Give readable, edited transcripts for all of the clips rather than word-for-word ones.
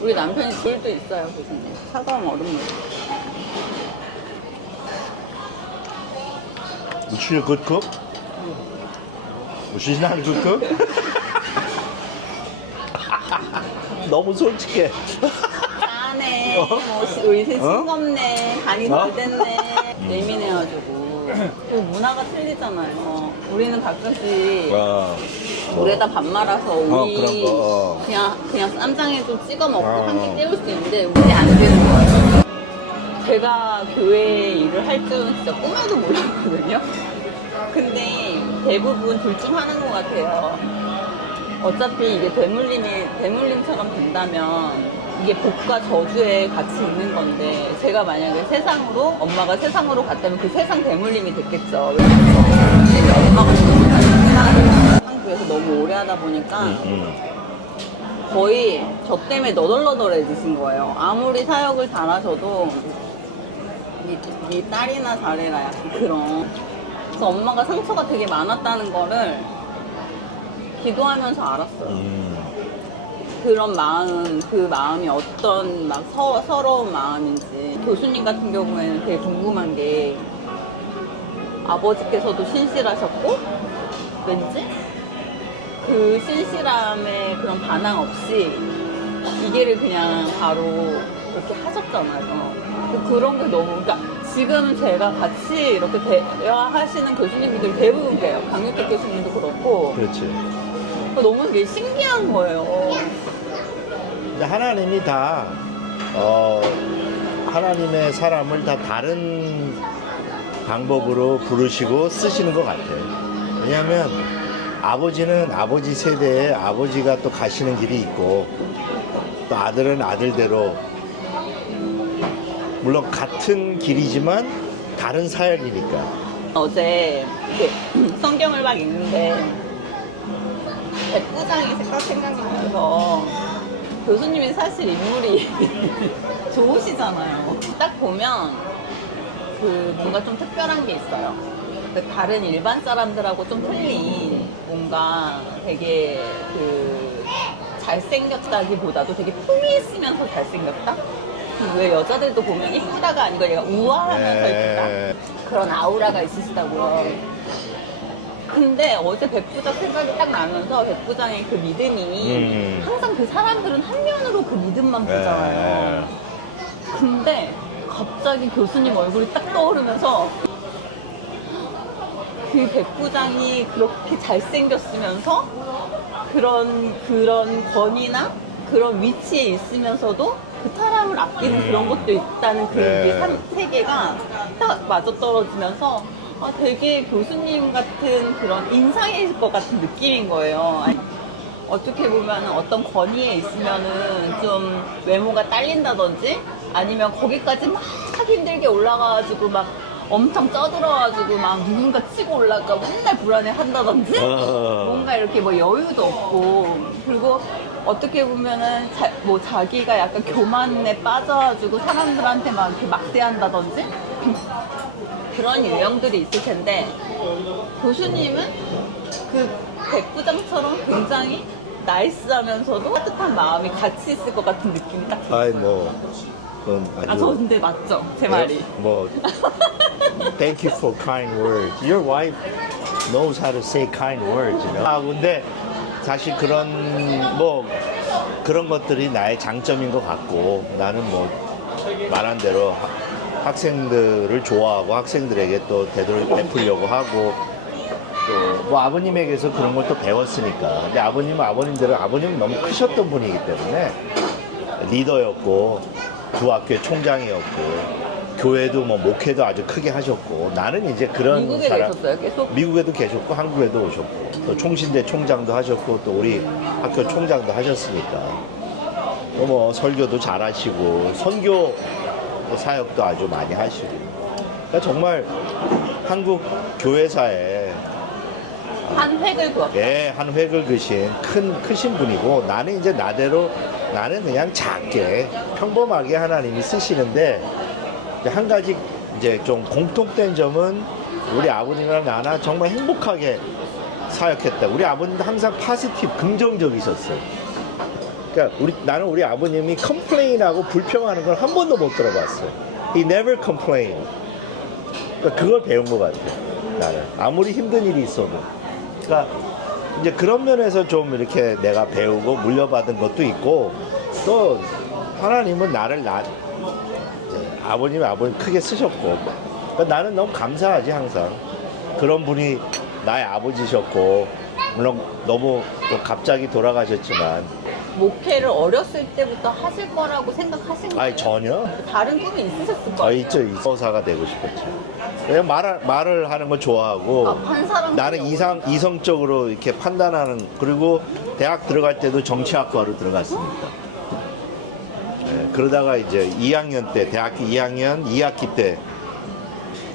우리 남편이 물도 있어요, 교수님. 차가운 얼음물. She's a good cook? She's not a good cook? 너무 솔직해. 짠해. 의세 싱겁네. 간이 덜 됐네. 예민해가지고. 그 문화가 틀리잖아요. 우리는 가끔씩 물에다 밥 말아서 오이 그런 거. 그냥 쌈장에 좀 찍어 먹고 한 끼 때울 수 있는데 우리 안 되는 거예요. 제가 교회 일을 할 줄은 진짜 꿈에도 몰랐거든요. 근데 대부분 둘 중 하나인 것 같아요. 어차피 이게 대물림처럼 된다면 이게 복과 저주에 같이 있는 건데 제가 만약에 엄마가 세상으로 갔다면 그 세상 대물림이 됐겠죠. 왜냐면 엄마가 교회에서 너무 오래 하다 보니까 거의 저 때문에 너덜너덜해지신 거예요. 아무리 사역을 잘하셔도 이 딸이나 잘해라 약간 그런. 그래서 엄마가 상처가 되게 많았다는 거를 기도하면서 알았어요. 그런 그 마음이 어떤 막 서러운 마음인지. 교수님 같은 경우에는 되게 궁금한 게 아버지께서도 신실하셨고 왠지 그 신실함에 그런 반항 없이 기계를 그냥 바로 이렇게 하셨잖아요. 그런 게 너무, 그러니까 지금 제가 같이 이렇게 대화하시는 교수님들 대부분 그래요. 강육택 교수님도 그렇고. 그렇지. 너무 되게 신기한 거예요. 근데 하나님이 다 하나님의 사람을 다 다른 방법으로 부르시고 쓰시는 것 같아요. 왜냐하면 아버지는 아버지 세대에 아버지가 또 가시는 길이 있고 또 아들은 아들대로 물론 같은 길이지만 다른 사역이니까. 어제 성경을 막 읽는데 백부장이 생각나면서 교수님이 사실 인물이 좋으시잖아요. 딱 보면 뭔가 좀 특별한 게 있어요. 다른 일반 사람들하고 좀 틀린 뭔가 되게 잘생겼다기보다도 되게 품이 있으면서 잘생겼다? 왜 여자들도 보면 이쁘다가 아니고 얘가 우아하면서 이쁘다? 그런 아우라가 있으시다고요. 근데 어제 백부장 생각이 딱 나면서 백부장의 그 믿음이 항상 그 사람들은 한 면으로 그 믿음만 보잖아요. 근데 갑자기 교수님 얼굴이 딱 떠오르면서 그 백부장이 그렇게 잘생겼으면서 그런 권위나 그런 위치에 있으면서도 그 사람을 아끼는 그런 것도 있다는 그 세계가 딱 맞아떨어지면서 되게 교수님 같은 그런 인상일 것 같은 느낌인 거예요. 어떻게 보면 어떤 권위에 있으면은 좀 외모가 딸린다든지 아니면 거기까지 막 하기 힘들게 올라가가지고 막 엄청 쪄들어가지고 막 누군가 치고 올라가 맨날 불안해 한다든지 뭔가 이렇게 뭐 여유도 없고 그리고 어떻게 보면은 자기가 약간 교만에 빠져가지고 사람들한테 막 이렇게 막대한다든지 그런 유형들이 있을 텐데 교수님은 그 백부장처럼 굉장히 나이스하면서도 따뜻한 마음이 같이 있을 것 같은 느낌이 딱 들어요. 아이 뭐 그건 아주 저 근데 맞죠? 제 말이. 뭐 Thank you for kind words. Your wife knows how to say kind words, you know? 근데 사실 그런 것들이 나의 장점인 것 같고 나는 뭐 말한 대로 학생들을 좋아하고 학생들에게 또 되도록 베풀려고 하고 또 뭐 아버님에게서 그런 걸 또 배웠으니까. 근데 아버님은 너무 크셨던 분이기 때문에 리더였고 두 학교의 총장이었고 교회도 뭐 목회도 아주 크게 하셨고 나는 이제 그런 미국에 계셨어요? 계속? 미국에도 계셨고 한국에도 오셨고 또 총신대 총장도 하셨고 또 우리 학교 총장도 하셨으니까 뭐 설교도 잘하시고 선교 사역도 아주 많이 하시고 그러니까 정말 한국 교회사에 한 획을 그었다. 한 획을 그신 크신 분이고 나는 이제 나는 그냥 작게 평범하게 하나님이 쓰시는데 한 가지 이제 좀 공통된 점은 우리 아버님이랑 나나 정말 행복하게 사역했다. 우리 아버님도 항상 파지티브 긍정적이셨어요. 그러니까 나는 우리 아버님이 컴플레인하고 불평하는 걸 한 번도 못 들어봤어요. He never complained. 그러니까 그걸 배운 것 같아. 나는 아무리 힘든 일이 있어도. 그러니까 이제 그런 면에서 좀 이렇게 내가 배우고 물려받은 것도 있고 또 하나님은 나를 아버님 크게 쓰셨고 그러니까 나는 너무 감사하지 항상. 그런 분이 나의 아버지셨고 물론 너무 또 갑자기 돌아가셨지만 목회를 어렸을 때부터 하실 거라고 생각하신 거예요? 아니 전혀. 다른 꿈이 있으셨을 거예요? 있죠. 의사가 되고 싶었죠. 왜냐면 말을 하는 걸 좋아하고 판사랑 나는 이성적으로 이렇게 판단하는 그리고 대학 들어갈 때도 정치학과로 들어갔으니까. 네, 그러다가 이제 2학년 때 대학교 2학년 2학기 때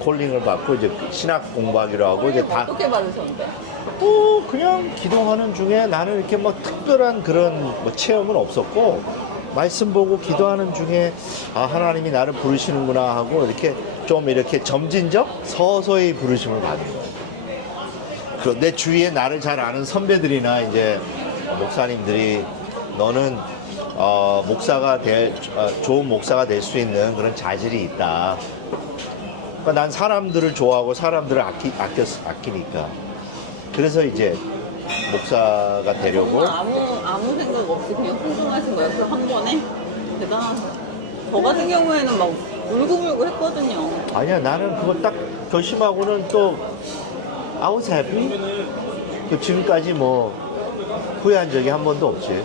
콜링을 받고 이제 신학 공부하기로 하고 이제 다 어떻게 받으셨는데? 그냥 기도하는 중에 나는 이렇게 뭐 특별한 그런 뭐 체험은 없었고 말씀 보고 기도하는 중에 하나님이 나를 부르시는구나 하고 이렇게 좀 이렇게 점진적 서서히 부르심을 받은 거예요. 내 주위에 나를 잘 아는 선배들이나 이제 목사님들이 너는 좋은 목사가 될 수 있는 그런 자질이 있다. 그러니까 난 사람들을 좋아하고 사람들을 아끼니까. 그래서 이제 목사가 되려고. 아무 생각 없이 그냥 순종하신 거예요? 그 한 번에? 대단하세요. 저 같은 경우에는 막 울고불고 했거든요. 아니야, 나는 그거 딱 결심하고는 또 I was happy. 지금까지 뭐 후회한 적이 한 번도 없지.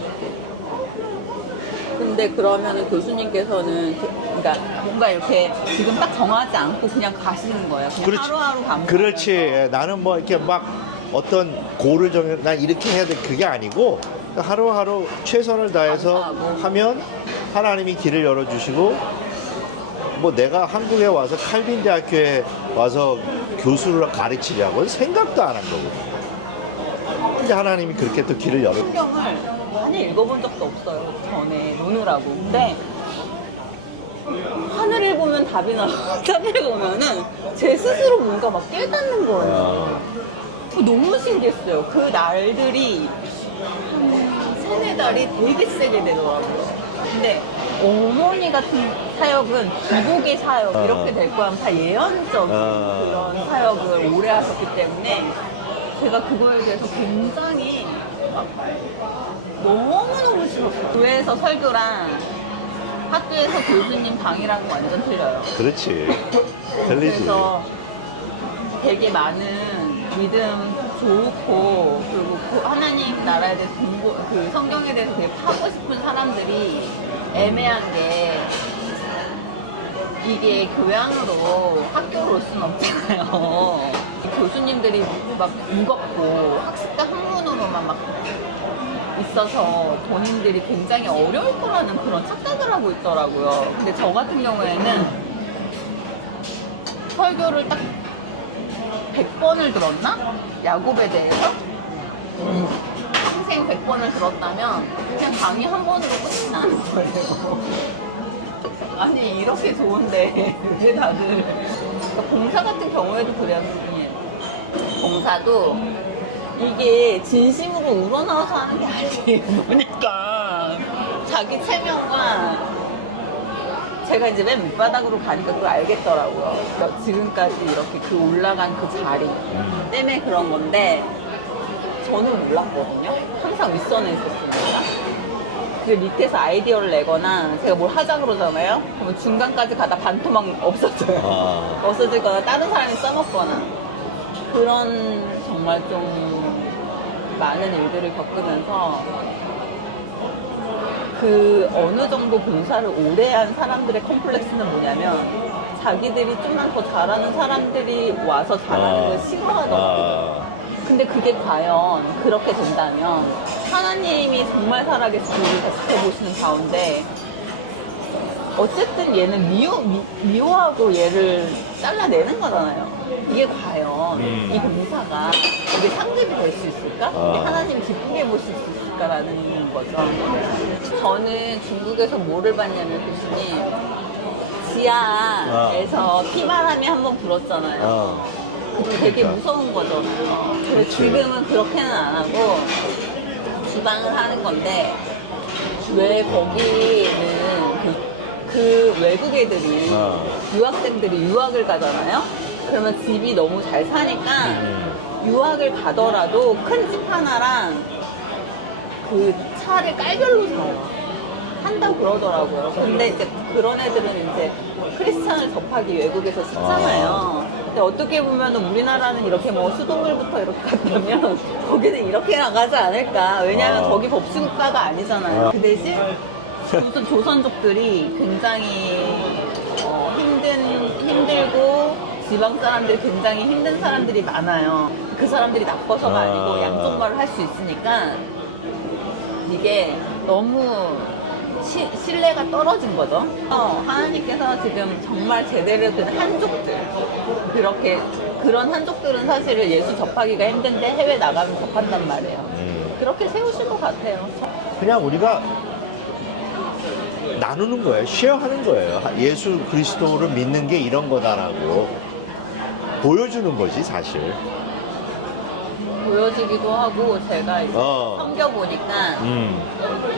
근데 그러면은 교수님께서는 그러니까 뭔가 이렇게 지금 딱 정하지 않고 그냥 가시는 거예요. 그냥 그렇지. 하루하루 감사. 그렇지. 나는 뭐 이렇게 막 어떤 고를 정해, 난 이렇게 해야 돼. 그게 아니고 하루하루 최선을 다해서 감사하고. 하면 하나님이 길을 열어주시고 뭐 내가 한국에 와서 칼빈 대학교에 와서 교수를 가르치려고 생각도 안 한 거고. 근데 하나님이 그렇게 또 길을 열어. 성경을 많이 읽어본 적도 없어요. 전에 노느라고. 근데 하늘을 보면 답이 나고 땅을 보면은 제 스스로 뭔가 막 깨닫는 거예요. 너무 신기했어요. 그 날들이 한 세네 달이 되게 세게 되더라고요. 근데 어머니 같은 사역은 기복의 사역 이렇게 될 거야 다 예언적인 그런 사역을 오래 하셨기 때문에 제가 그거에 대해서 굉장히 막 너무너무 싫었어요. 교회에서 설교랑 학교에서 교수님 강의랑은 완전 틀려요. 그렇지. 들리지. 그래서 되게 많은 믿음 좋고 그리고 그 하나님 나라에 대해서 그 성경에 대해서 되게 파고 싶은 사람들이 애매한 게 이게 교회 안으로 학교로 올 수는 없잖아요. 교수님들이 막 무겁고 학습과 학문으로만 막 있어서 본인들이 굉장히 어려울 거라는 그런 착각을 하고 있더라고요. 근데 저 같은 경우에는 설교를 딱 100번을 들었나? 야곱에 대해서? 평생 100번을 들었다면 그냥 강의 한 번으로 끝이 나는 거예요. 아니 이렇게 좋은데 왜 다들 그러니까 봉사 같은 경우에도 그래요. 봉사도 이게 진심으로 우러나와서 하는 게 아니에요. 보니까 자기 체면과 제가 이제 맨 밑바닥으로 가니까 그걸 알겠더라고요. 그러니까 지금까지 이렇게 그 올라간 그 자리 때문에 그런 건데 저는 몰랐거든요. 항상 윗선에 있었습니다. 그 밑에서 아이디어를 내거나 제가 뭘 하자 그러잖아요. 그러면 중간까지 가다 반토막 없어져요. 없어지거나 다른 사람이 써먹거나 그런 정말 좀 많은 일들을 겪으면서 그 어느 정도 봉사를 오래 한 사람들의 컴플렉스는 뭐냐면 자기들이 좀만 더 잘하는 사람들이 와서 잘하는 걸 싫어하더라고요. 근데 그게 과연 그렇게 된다면 하나님이 정말 살아계신 우리를 다 지켜보시는 가운데 어쨌든 얘는 미워하고 얘를 잘라내는 거잖아요. 이게 과연 이 봉사가 이게 상급이 될 수 있을까? 이게 하나님 기쁘게 보실 수 있을까라는 거죠. 저는 중국에서 뭐를 봤냐면 교수님 지하에서 피바람이 한번 불었잖아요. 그게 되게 무서운 거잖아요. 근데 지금은 그렇게는 안 하고 주방을 하는 건데 왜 거기는 그 외국 애들이 유학생들이 유학을 가잖아요. 그러면 집이 너무 잘 사니까 유학을 가더라도 큰 집 하나랑 그 차를 깔별로 사요. 한다고 그러더라고요. 근데 이제 그런 애들은 이제 크리스찬을 접하기 외국에서 쉽잖아요. 근데 어떻게 보면 우리나라는 이렇게 뭐 수돗물부터 이렇게 갔다면 거기는 이렇게 나가지 않을까. 왜냐하면 거기 법치국가가 아니잖아요. 그 대신 무슨 조선족들이 굉장히 힘들고 지방 사람들이 굉장히 힘든 사람들이 많아요. 그 사람들이 나빠서가 아니고 양쪽 말을 할 수 있으니까 이게 너무 신뢰가 떨어진 거죠. 하나님께서 지금 정말 제대로 된 한족들, 그런 한족들은 사실은 예수 접하기가 힘든데 해외 나가면 접한단 말이에요. 그렇게 세우신 것 같아요. 그냥 우리가 나누는 거예요. 쉐어하는 거예요. 예수 그리스도를 믿는 게 이런 거다라고 보여주는 거지 사실. 보여지기도 하고 제가 이제 섬겨보니까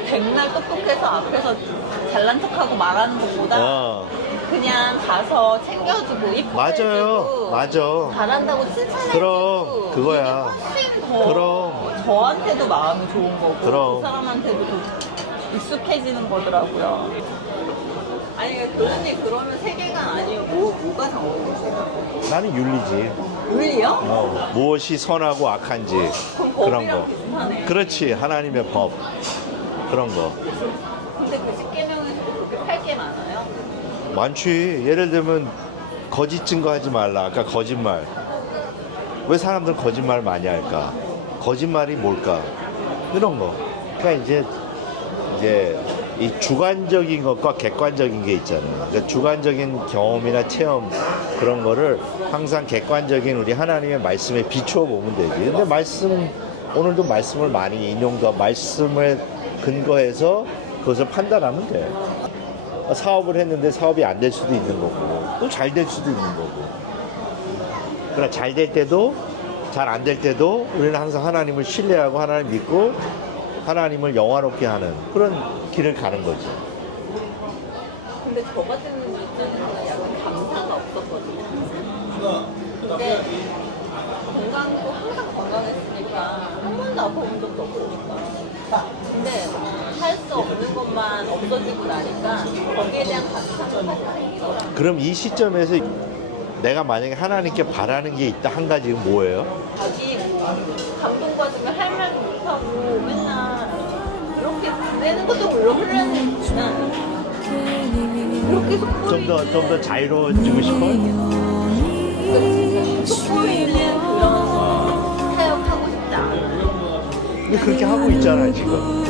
백날 똑똑해서 앞에서 잘난 척하고 말하는 것보다 그냥 가서 챙겨주고 이쁘게 맞아요. 해주고 맞아. 잘한다고 칭찬해주고 그럼 그거야. 이게 훨씬 더 그럼. 저한테도 마음이 좋은 거고 그럼. 그 사람한테도 좀 익숙해지는 거더라고요. 아니 교수님 그러면 세계관 아니에요? 뭐가 정확해요? 나는 윤리지. 윤리요? 무엇이 선하고 악한지 그럼 그런 법이랑 거. 비슷하네. 그렇지. 하나님의 법 그런 거. 근데 그 10계명에서도 그렇게 팔 게 많아요? 많지. 예를 들면 거짓 증거하지 말라. 아까 거짓말. 왜 사람들은 거짓말 많이 할까? 거짓말이 뭘까? 이런 거. 그러니까 이제 이 주관적인 것과 객관적인 게 있잖아요. 그러니까 주관적인 경험이나 체험 그런 거를 항상 객관적인 우리 하나님의 말씀에 비추어 보면 되지. 근데 오늘도 말씀을 많이 인용도 말씀을 근거해서 그것을 판단하면 돼. 사업을 했는데 사업이 안 될 수도 있는 거고 또 잘 될 수도 있는 거고. 그러나 잘 될 때도 잘 안 될 때도 우리는 항상 하나님을 신뢰하고 하나님 믿고 하나님을 영화롭게 하는 그런 길을 가는 거지. 근데 저 같은 입장에서는 약간 감사가 없었거든요. 항상. 근데 건강도 항상 건강했으니까 한 번도 아파본 적도 없으니까. 근데 할 수 없는 것만 없어지고 나니까 거기에 대한 감사가 생기더라고요. 그럼 이 시점에서 내가 만약에 하나님께 바라는 게 있다 한 가지는 뭐예요? 자기 감동받으면 할 말도 못하고 맨날 이렇게 지내는 것도 물론 훈련했지만 이렇게 좀 더 자유로워지고 싶어? 속보이는 그런 사역하고 싶지 않아요. 근데 그렇게 하고 있잖아 지금.